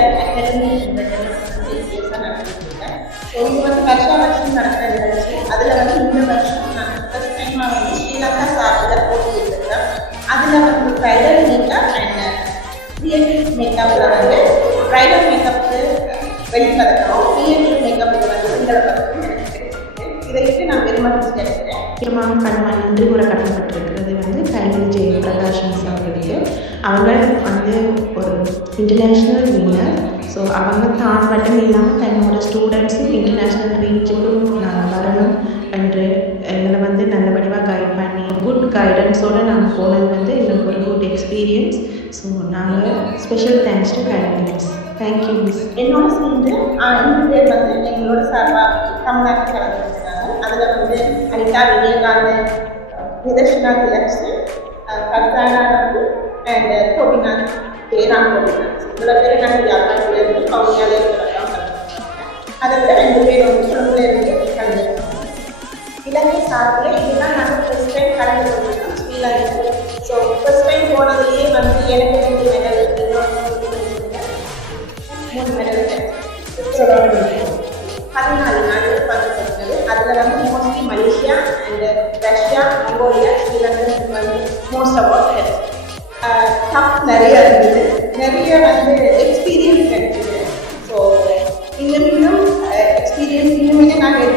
Academy international நடத்திட்டுருக்கேன். So இது வந்து வருஷம் நடக்கிற நிகழ்ச்சி. அதில் வந்து இந்த வருஷம் நான் ஃபஸ்ட் டைமாக வந்து ஸ்ரீலங்கா சார்பில் போட்டியிருக்கிறேன். அதில் வந்து ப்ரைடல் மேக்கப் அண்ட் கிரியேட்டிவ் மேக்கப்பில் வந்து ப்ரைடல் மேக்கப்புக்கு வெளிப்பதற்கும் கிரியேட்டிவ் மேக்கப்புக்கு வந்து சிங்கள பதக்கம் எனக்கு கிடைச்சிருக்கு. இதைக்கு நான் பெருமகிழ்ச்சி கிடைக்கிறேன். முக்கியமாக நன்றி கூற கடமைப்பட்டிருக்கிறது வந்து கைவினை ஜெயபிரகாஷன் அவர்களுக்கு. அவங்க வந்து ஒரு இன்டர்நேஷ்னல் வின்னர். ஸோ அவங்க தான் மட்டும் இல்லாமல் தன்னோட ஸ்டூடெண்ட்ஸும் இன்டர்நேஷ்னல் ரீச்சுக்கும் நாங்கள் வரணும் என்று எங்களை வந்து நல்ல வடிவாக கைட் பண்ணி குட் கைடன்ஸோடு நாங்கள் போனது வந்து எங்களுக்கு ஒரு குட் எக்ஸ்பீரியன்ஸ். ஸோ நாங்கள் ஸ்பெஷல் தேங்க்ஸ் டு கைடன் மிஸ். Thank you miss. என்னோட சேர்ந்து 5 பேர் வந்து எங்களோட சார்பாக தமிழ்நாட்டு கலந்துருக்காங்க. அதில் வந்து அனிதா விஜயகாந்த், நிதர்ஷனா திலக்ஷு, கர்தானா ரகு அண்ட் கோபிநாத், ஜெயராம் கோபிநாத். இவ்வளோ பேர் நாங்கள் யாழ்ப்பாணத்துலேருந்து கவுனியாலேருந்து கலந்துருக்காங்க. அதை விட 2 பேர் வந்து கொழும்புலேருந்து கலந்துருக்காங்க. இலங்கை சார்பில் இதுதான் நாங்கள் ஃபஸ்ட் டைம் கலந்து கொண்டிருக்கோம் ஸ்ரீலங்கா. ஸோ ஃபஸ்ட் டைம் போனதுலேயே வந்து எனக்கு 2 மெடல், 3 மெடல் 14 நாடுகள் பங்கெடுத்தது. அதில் வந்து mostly Malaysia and Russia, Mongolia, Sri Lanka வந்து மோஸ்ட் அவார்ட் கிடைச்சது. கப் நிறைய இருந்தது, நிறைய வந்து எக்ஸ்பீரியன்ஸ் கிடைச்சிது. ஸோ இன்னும் எக்ஸ்பீரியன்ஸ் இன்னுமே நாங்கள்